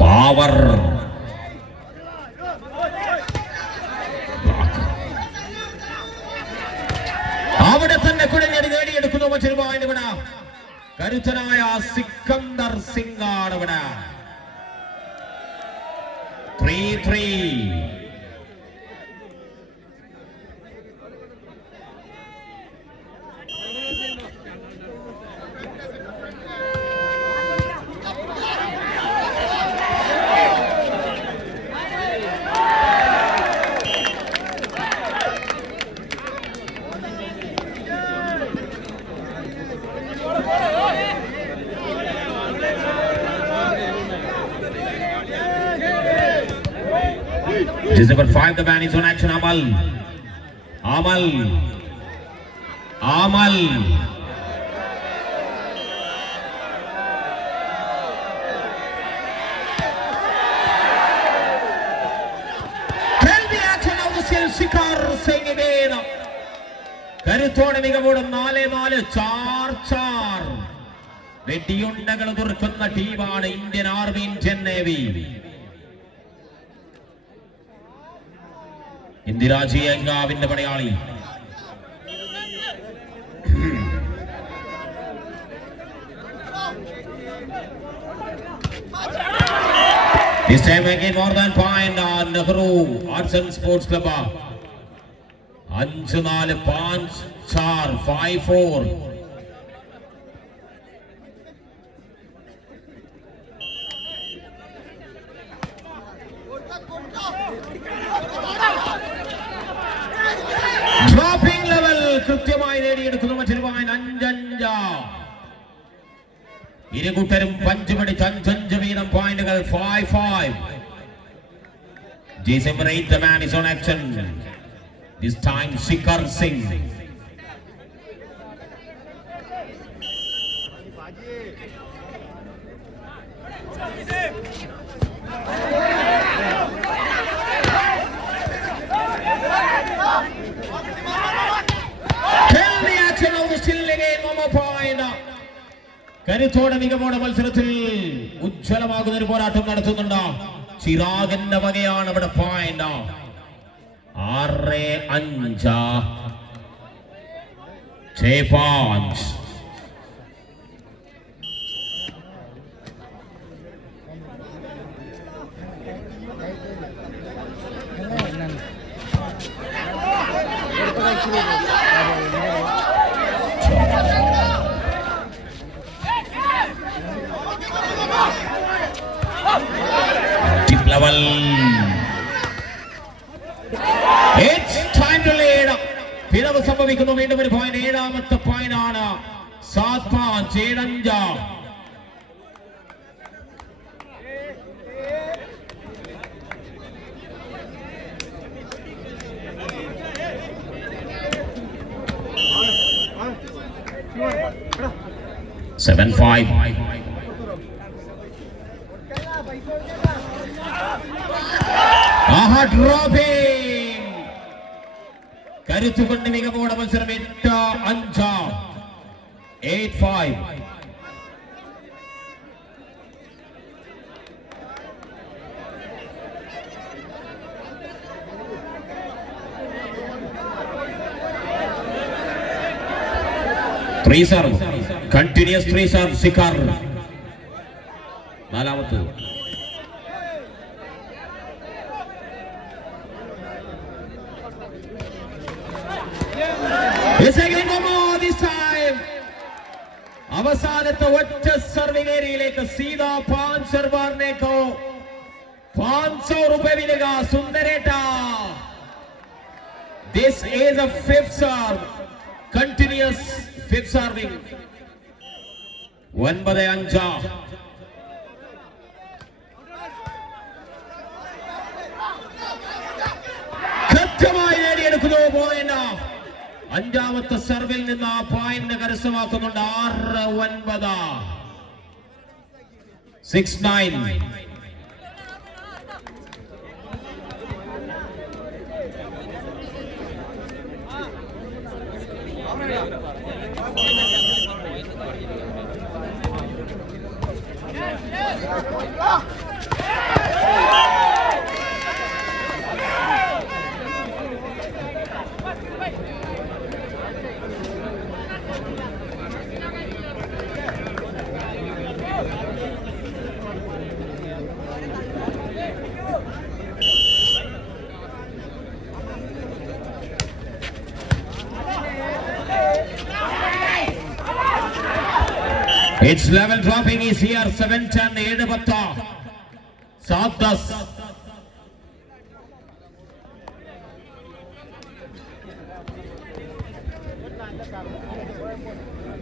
Power അവിടെ തന്നെ കുഴഞ്ഞടി നേടിയെടുക്കുന്നു മറ്റൊരു പോയിന്റ് ഇവിടെ. കരുത്തനായ സിക്കന്ദർ സിംഗ് ആണ് ഇവിടെ. 3-3. This is number 5. The man is on action. Amal. Tell the action of the skill. Shikar Singh again. കരുത്തോടെ മികവോടും 4-4 4-4. വെടിയുണ്ടകൾ തുറക്കുന്ന ടീമാണ് Indian army, Indian navy. Indiraji അങ്കാവിന്റെ പടയാളി. This time again more than point on Nehru Arts and Sports Club. 5-4 5-4. Dropping level കൃത്യമായി നേടിയെടുക്കുന്നു മറ്റൊരു point. 5-5. ഇരുകൂട്ടരും പഞ്ചുപടിച്ച് 5-5 വീതം പോയിന്റുകൾ. 5-5. December 8, the man is on action. This time Shikar Singh. കരുത്തോടെ മികവോടെ മത്സരത്തിൽ ഉജ്ജ്വലമാകുന്ന ഒരു പോരാട്ടം നടത്തുന്നുണ്ട്. ചിരാഗന്റെ വകയാണ് ഇവിടെ point. 6-5 6-5. Level. It's time to lead. പിഴവ് സംഭവിക്കുന്നു. വീണ്ടും ഒരു പോയിന്റ്. 7ാമത്തെ പോയിന്റ് ആണ്. 7-5 7-5. ഡ്രോപ്പിംഗ്. കരുത്തുകൊണ്ട് മികവോടെ മത്സരം. 8-5 8-5. Three serve. Continuous 3 serve. Shikar. 4ാമത്തെ. അവസാനത്തെ ഒറ്റ സർവിംഗ് ഏരിയയിലേക്ക് സീതാ 5 സർവാറിനേക്കോ 500 रुपए मिलेगा सुंदरेटा. This is a 5th serve. Continuous 5th serving. 9-5. കൃത്യമായി നേടിയെടുക്കുന്നു പോയിന്റ്. 5ാമത്തെ സർവിൽ നിന്ന് ആ point കരസ്ഥമാക്കുന്നുണ്ട്. 6-9 6-9. Its level dropping is here. 7-10 7-10 7-10.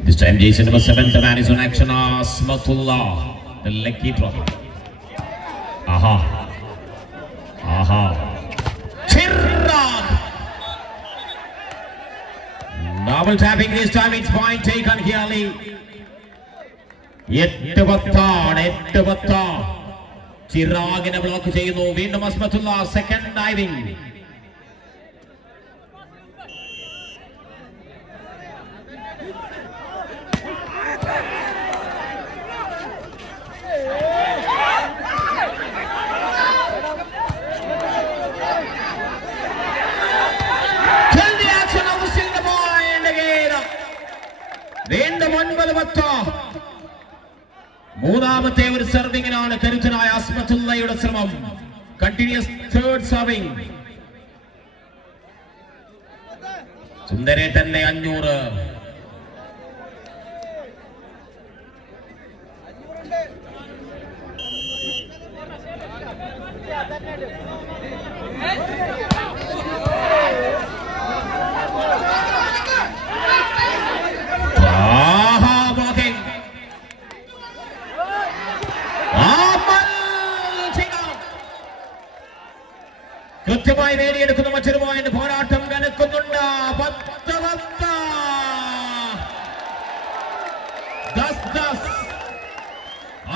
This time Jason number 7, the man is on action. Asmatullah, the lucky drop. Aha. Chirag. Double tapping this time. It's point taken here. 8-10 ചിറാഗിനെ block ചെയ്യുന്നു. വീണ്ടും Azmatullah second diving. വീണ്ടും 9-10. മൂന്നാമത്തെ ഒരു സർവിങ്ങിനാണ് കരുത്തനായ അസ്മത്തുള്ളയുടെ ശ്രമം. Continuous third serving. സുന്ദരേട്ടന്റെ 500. കൃത്യമായി നേടിയെടുക്കുന്ന മറ്റൊരു പോയിന്റ്. പോരാട്ടം കനക്കുന്നുണ്ട്. 10-10.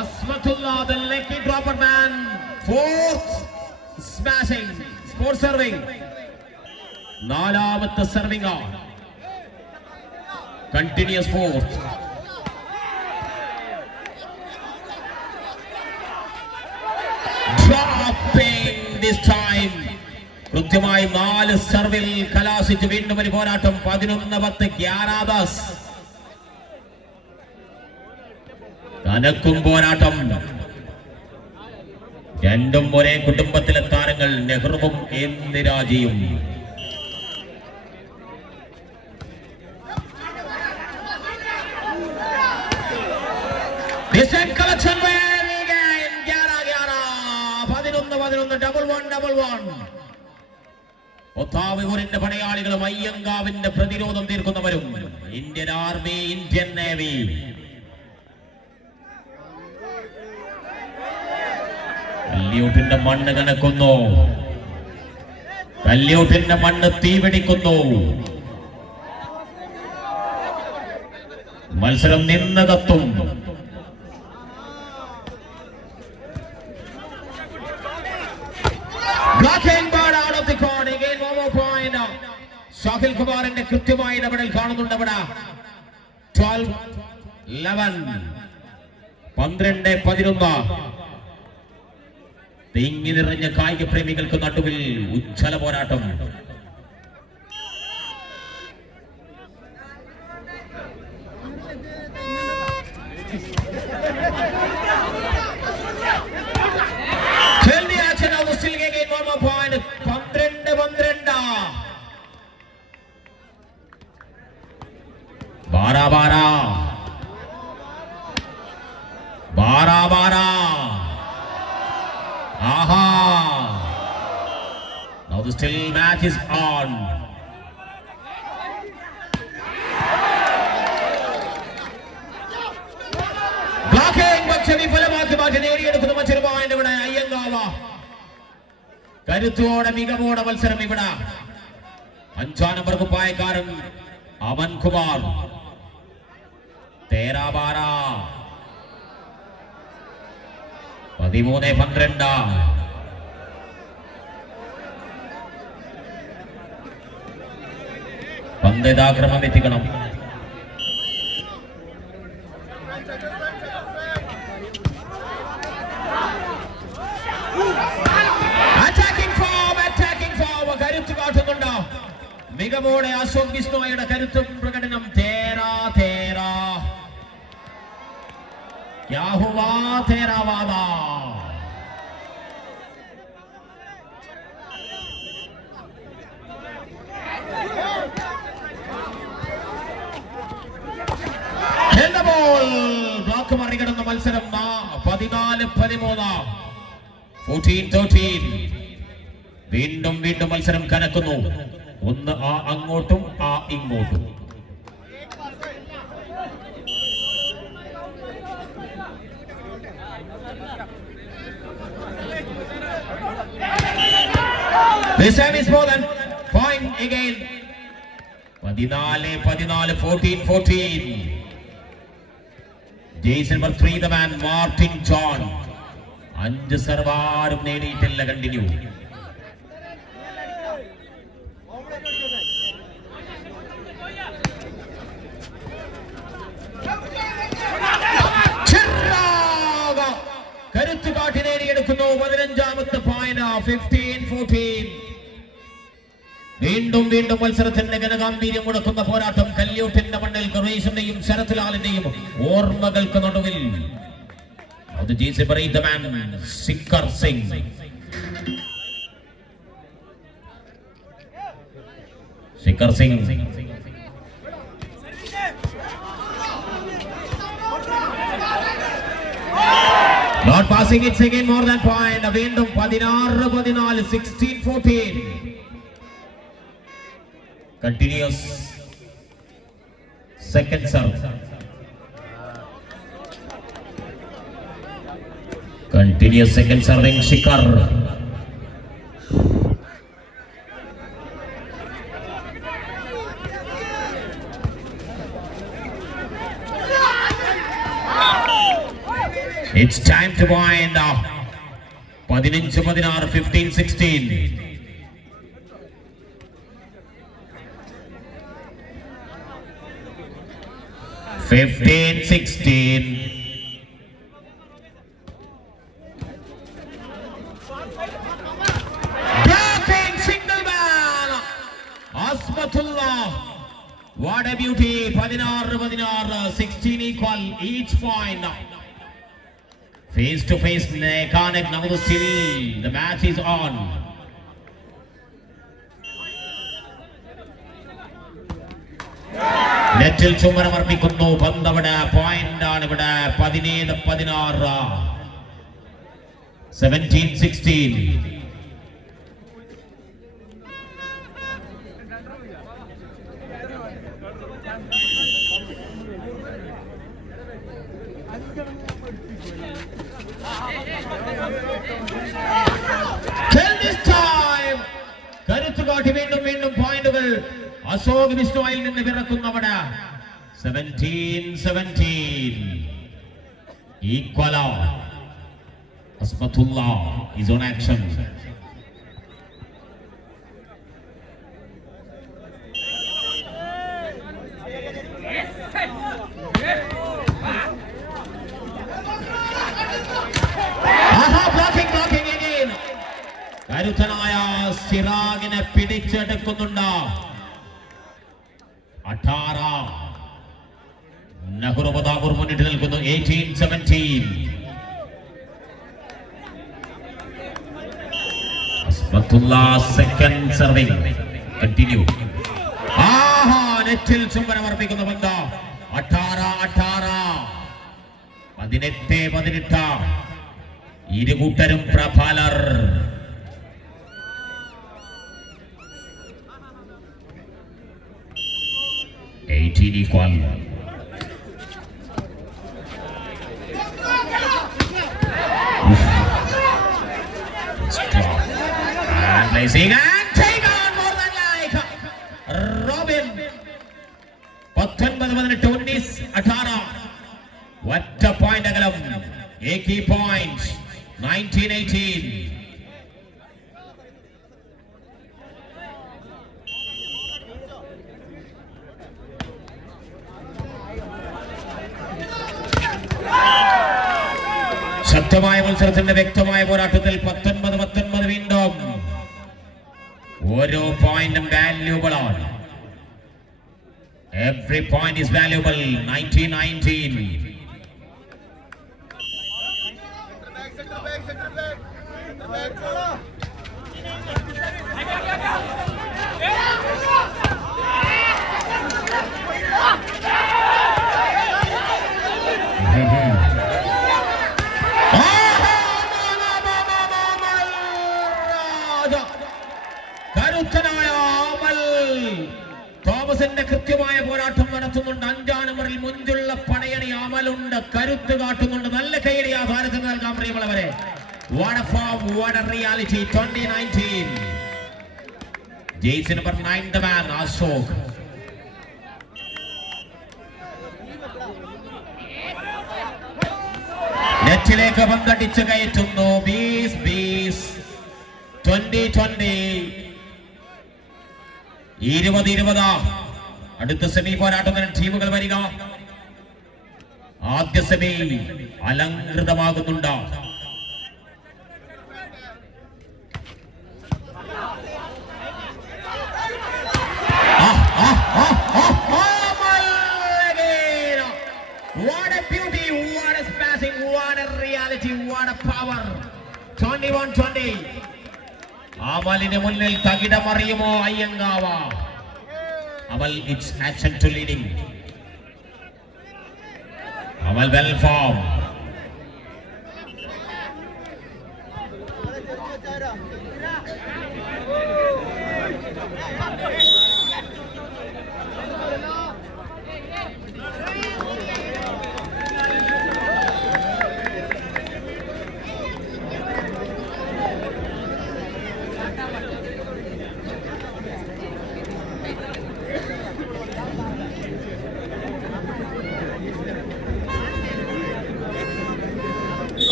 Asmatullah, the lucky dropper man. Fourth smashing. Sport serving. നാലാമത്തെ serving. Continuous fourth. Dropping this time. കൃത്യമായി 4 സർവിൽ കലാശിച്ച് വീണ്ടും ഒരു പോരാട്ടം. 11-10 11-10. കനക്കും പോരാട്ടം. രണ്ടും ഒരേ കുടുംബത്തിലെ താരങ്ങൾ, നെഹ്റുവും ഇന്ദിരാജിയും. collection 11-11 double one. ഒത്താവൂരിന്റെ പടയാളികളും അയ്യങ്കാവിന്റെ പ്രതിരോധം തീർക്കുന്നവരും. Indian army, Indian navy. കല്യൂട്ടിന്റെ മണ്ണ് കനക്കുന്നു. കല്യൂട്ടിന്റെ മണ്ണ് തീപിടിക്കുന്നു. മത്സരം നിന്ന് കത്തും. ഷാഹിൽ കുമാറിന്റെ കൃത്യമായ ഇടപെടൽ കാണുന്നുണ്ട് അവിടെ. 12-11 12-11. തിങ്ങി നിറഞ്ഞ കായിക പ്രേമികൾക്ക് നടുവിൽ ഉജ്ജ്വല പോരാട്ടം. Bara. Aha. Now the still match is on. Blocking പക്ഷേ വിഫലമാക്കി മാറ്റി നേടിയെടുക്കുന്ന മറ്റൊരു പോയിന്റ് ഇവിടെ അയ്യങ്കാവ. കരുത്തോടെ മികവോടെ മത്സരം ഇവിടെ. 5 നമ്പർ കുപ്പായക്കാരൻ അവൻ കുമാർ. 13-12 13-12. പന്തേതാക്രമം എത്തിക്കണം. മികവോടെ അശോക് ബിഷ്ണോയുടെ കരുത്തും പ്രകടനം. തേരാ തേരാ क्या हुआ तेरा वादा. ബ്ലോക്ക് മറികടന്ന മത്സരം 14-13, 14-13. വീണ്ടും വീണ്ടും മത്സരം കനക്കുന്നു. ഒന്ന് ആ അങ്ങോട്ടും ആ ഇങ്ങോട്ടും. This time is more than point again. 14-14, 14-14. Jason number 3, the man Martin John. 5 സർവാരും നേടിയിട്ടില്ല. Continue. കരുത്ത് കാട്ടി നേടിയെടുക്കുന്നു 15ാമത്തെ പോയിന്റ്. 15-14. വീണ്ടും വീണ്ടും മത്സരത്തിന്റെ ഗനഗാംഭീര്യം മുടക്കുന്ന പോരാട്ടം. കല്യൂട്ടിന്റെ മണ്ണിൽ ഖുറൈഷിന്റെയും ശരത് ലാലിന്റെയും ഓർമ്മകൾക്ക് നടുവിൽ. സിക്കർ Singh. സിക്കർ Singh not passing it again, more than point. വീണ്ടും 16-14, 16-14. Continuous second serve. Continuous second serving Shikhar. It's time to wind up. 15-16, 15-16. 15-16. Blocking single man. Asmatullah. What a beauty. 16-16, 16 equal each point. Face to face, neck on neck. Now still the match is on. നെറ്റിൽ ചുമരമർപ്പിക്കുന്നു. പന്തവിടെ point ആണ്. ഇവിടെ 17-16, 17-16. കരുത്തുകാട്ടി വീണ്ടും വീണ്ടും പോയിന്റുകൾ അശോക് ബിഷ്ണോയിൽ നിന്ന് പിറക്കുന്നവിടെ. 17-17. Equal. Asmatullah is on action. Blocking again. കരുത്തനായ സിറാഗിനെ പിടിച്ചെടുക്കുന്നുണ്ട്. 18. നെഹ്റു ബദാപൂർ മുന്നിട്ട് നിൽക്കുന്നു. 18-17. അസ്മത്തുല്ലാ സെക്കൻഡ് സർവിംഗ്. കണ്ടിന്യൂ. നെറ്റിൽ ചുംബനമർപ്പിക്കുന്ന പന്ത്. 18-18, 18-18. ഇരു കൂട്ടരും പ്രഫലർ. Equal. And placing and take on more than like Robin. 19-18. ഒറ്റ പോയിന്റ് അകലം. ഏകീ പോയിന്റ്. 19-18. ശക്തമായ മത്സരത്തിന്റെ വ്യക്തമായ പോരാട്ടത്തിൽ 19-19 വീണ്ടും. ഓരോ പോയിന്റും വാല്യൂബിൾ ആണ്. Every point is valuable. 19-19. തോമസിന്റെ കൃത്യമായ പോരാട്ടം നടത്തുന്നുണ്ട്. 5-ാം നമ്പറിൽ മുഞ്ചുള്ള പടയണി അമലുണ്ട്, കരുത്ത് കാട്ടുന്നുണ്ട്. നല്ല കൈയടി ആ ഭാരതത്തിന് നൽകാൻ പ്രിയമുള്ളവരെ. What a form, what a reality. 2019. Jersey number 9, the man Ashok. നെറ്റിലേക്ക് പന്തടിച്ച് കയറ്റുന്നു. 20-20. 20-20. അടുത്ത സെമി പോരാട്ടത്തിന് ടീമുകൾ വരിക. ആദ്യ semi അലങ്കൃതമാകുന്നുണ്ട്. What a beauty, what a smashing, what a reality, what a power. 21-20. അമലിന് മുന്നിൽ തകിടമറിയുമോ അയ്യങ്കാവ? അമൽ its action to leading. Amal well formed.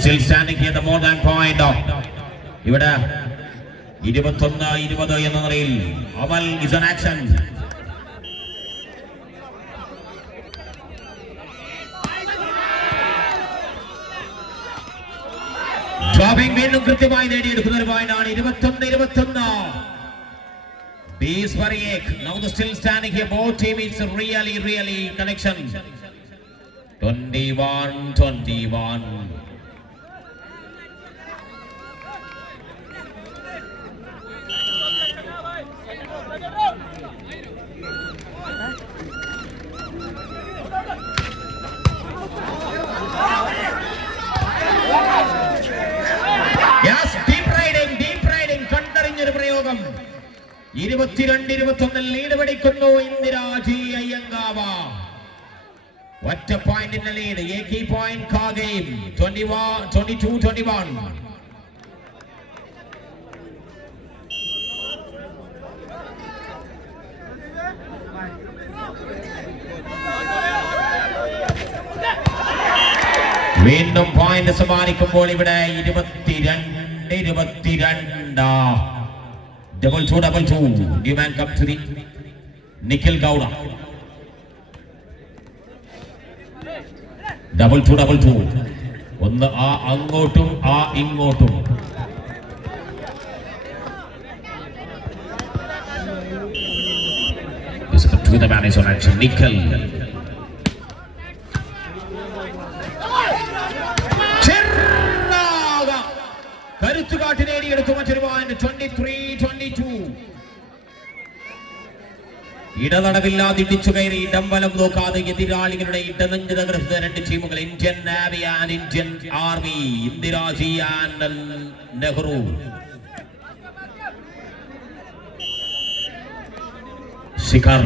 Still standing here, the more than point. ഇവിടെ 21-20 എന്ന നിലയിൽ അമൽ is an action. Dropping വീണ്ടും കൃത്യമായി നേടിയെടുക്കുന്ന ഒരു പോയിന്റാണ്. 21-21. Base for Ek. Now the still standing here. Both teams is really connection. 21-21. Yes, deep riding. കണ്ടറിഞ്ഞൊരു പ്രയോഗം. 22-21 lead പിടിക്കുന്നു ഇന്ദിരാജി അയ്യങ്കാവ. ഒറ്റ പോയിന്റിന്റെ ലീഡ്. ഏകീ പോയിന്റ് കാഗെയിം. 22-21. വീണ്ടും പോയിന്റ് സമ്മാനിക്കുമ്പോൾ ഇവിടെ 22-22. Double two. New man come to the Nikhil Gowda. Double two. ഒന്ന് ആ അങ്ങോട്ടും ആ ഇങ്ങോട്ടും. To the man is on action. Nikhil. കരുത്തുകാട്ടി നേടിയെടുത്തു മറ്റൊരു പോയിന്റ്. 23-22. ഇടതടവില്ലാതെ ഇടിച്ചു കയറി ഇടംബലം നോക്കാതെ എതിരാളികളുടെ ഇടനെഞ്ച് തകർത്ത രണ്ട് ടീമുകൾ. Indian navy and Indian army. Indiraji and Nehru. Shikhar.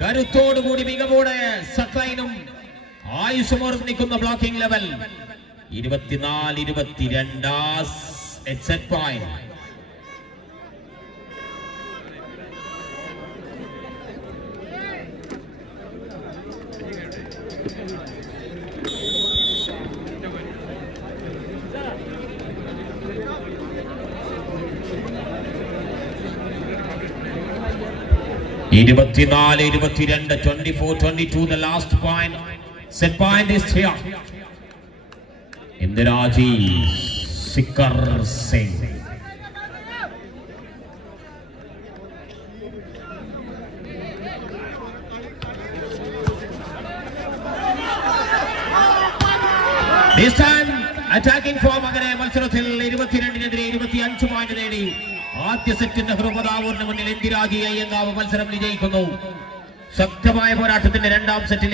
കരുത്തോടുകൂടി മികവോടെ സക്ലൈനും ആയുസുമോർന്നിക്കുന്ന blocking level. 24-22 set point. 24-22, 24-22, the last point. Set point is here. Indiraji Sikar Singh. This time attacking form അങ്ങനെ മത്സരത്തിൽ 22-നെതിരെ 25 പോയിന്റ് നേടി ആദ്യ സെറ്റ് നെഹ്റു പതാവൂരിന് മുന്നിൽ ഇന്ദിരാജി അയ്യങ്കാവ് മത്സരം വിജയിക്കുന്നു. ശക്തമായ പോരാട്ടത്തിന്റെ രണ്ടാം സെറ്റിൽ